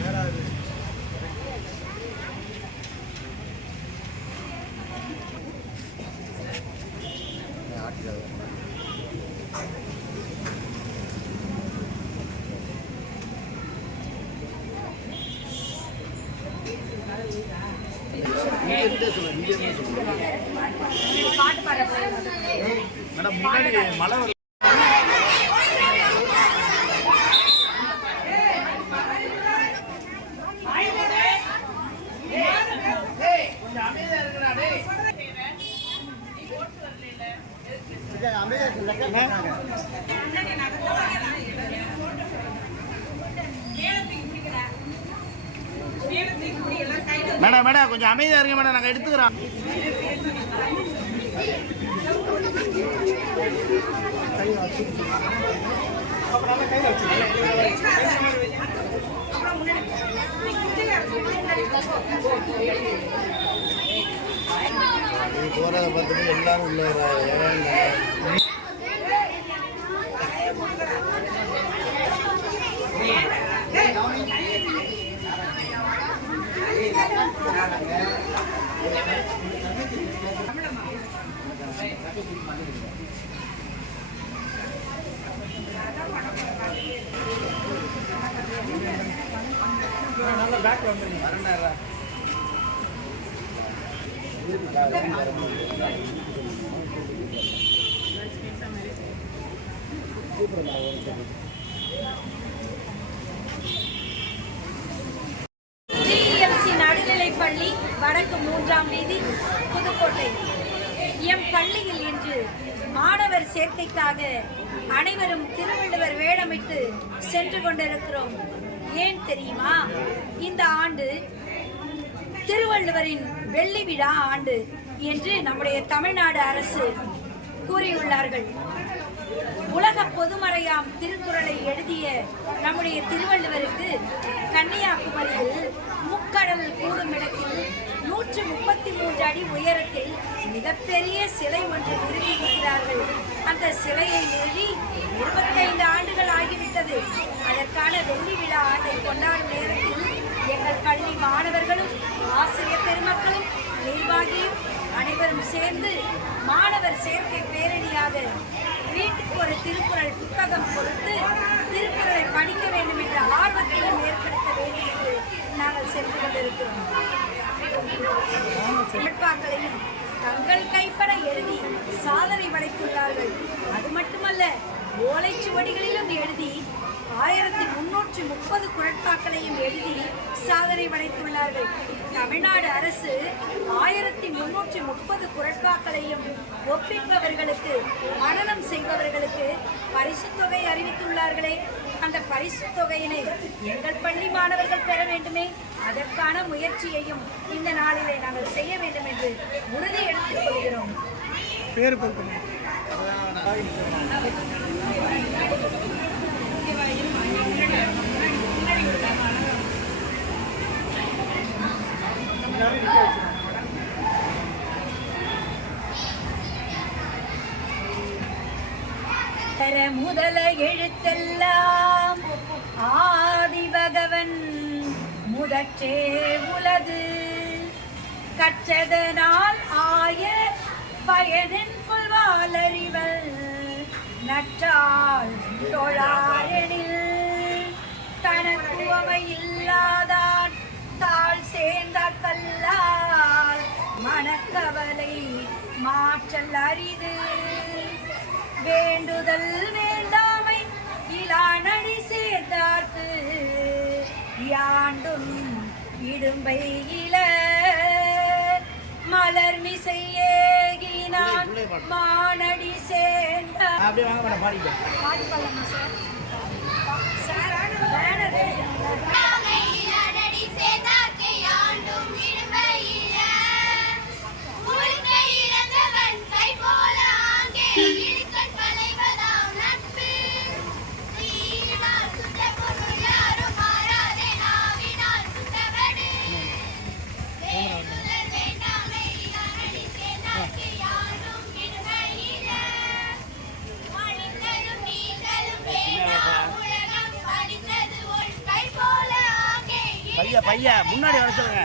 நேராக மேடம் முன்னாடி மழை வருது. மேடம் மேடம் கொஞ்சம் அமைதியா இருங்க மேடம் நாங்கள் எடுத்துக்கிறோம். போறத பார்த்துட்டு எல்லாரும் உள்ள வராங்க ஜிஎம்சி நடுநிலைப்பள்ளி வடக்கு மூன்றாம் வீதி புதுக்கோட்டை. எம் பள்ளியில் இன்று மாணவர் சேர்க்கைக்காக அனைவரும் திருவள்ளுவர் வேடமிட்டு சென்று கொண்டிருக்கிறோம். ஏன் தெரியுமா? இந்த ஆண்டு திருவள்ளுவரின் வெள்ளி விழா ஆண்டு என்று நம்முடைய தமிழ்நாடு அரசு கூறியுள்ளார்கள். உலக பொதுமறையாம் திருக்குறளை எழுதிய நம்முடைய திருவள்ளுவருக்கு கன்னியாகுமரியில் முக்கடல் கூடும் இடத்தில் நூற்று முப்பத்தி மூன்று அடி உயரத்தில் மிகப்பெரிய சிலை ஒன்று நிறுவியிருக்கிறார்கள் அந்த சிலையை நிறுவி இருபத்தைந்து ஆண்டுகள் ஆகிவிட்டது. அதற்கான வெள்ளி விழா ஆண்டை கொண்டாடும் நேரத்தில் எங்கள் பள்ளி மாணவர்களும் ஆசிரியர் பெருமக்களும் நிர்வாகியும் அனைவரும் சேர்ந்து மாணவர் சேர்க்கை பேரணியாக வீட்டுக்கு ஒரு திருக்குறள் புத்தகம் கொடுத்து திருக்குறளை படிக்க வேண்டும் என்ற ஆர்வத்தையும் ஏற்படுத்த வேண்டும் என்று நாங்கள் சென்று கொண்டிருக்கிறோம். சிறப்பாக்களையும் தங்கள் கைப்பட எழுதி சாதனை படைத்துள்ளார்கள். அது மட்டுமல்ல ஓலைச்சுவடிகளிலும் எழுதி ஆயிரத்தி முன்னூற்றி முப்பது குரட்பாக்களையும் எழுதி சாதனை படைத்துள்ளார்கள். தமிழ்நாடு அரசு ஆயிரத்தி முன்னூற்றி முப்பது குரட்பாக்களையும் ஒப்பிப்பவர்களுக்கு மரணம் செய்பவர்களுக்கு பரிசுத் தொகை அறிவித்துள்ளார்களே. அந்த பரிசுத் தொகையினை எங்கள் பள்ளி மாணவர்கள் பெற வேண்டுமே. அதற்கான முயற்சியையும் இந்த நாளிலே நாங்கள் செய்ய வேண்டும் என்று உறுதி எடுத்துக் கொள்கிறோம். அகர முதல எழுத்தெல்லாம் ஆதி பகவன் முதற்றே உலகு. கற்றதனால் ஆய பயனின் புல்வாலறிவல் நற்றால் தொழாரெனில். தனக்கு அவை இல்லாதான் தாழ் சேர்ந்த கல்லால் மனக்கவலை மாற்றல் அரிது. வேண்டுதல் வேண்டாமை இலானடி சேர்த்தார்க்கு. யாண்டும் இடும்பை இல மலர் மிசை ஏகினான் மானடி சேர்ந்த அப்படியே வாங்க பாடிக்கிட்டேன் பாடி பாடலாமா சார். சார் பைய முன்னாடி வர சொல்லுங்க.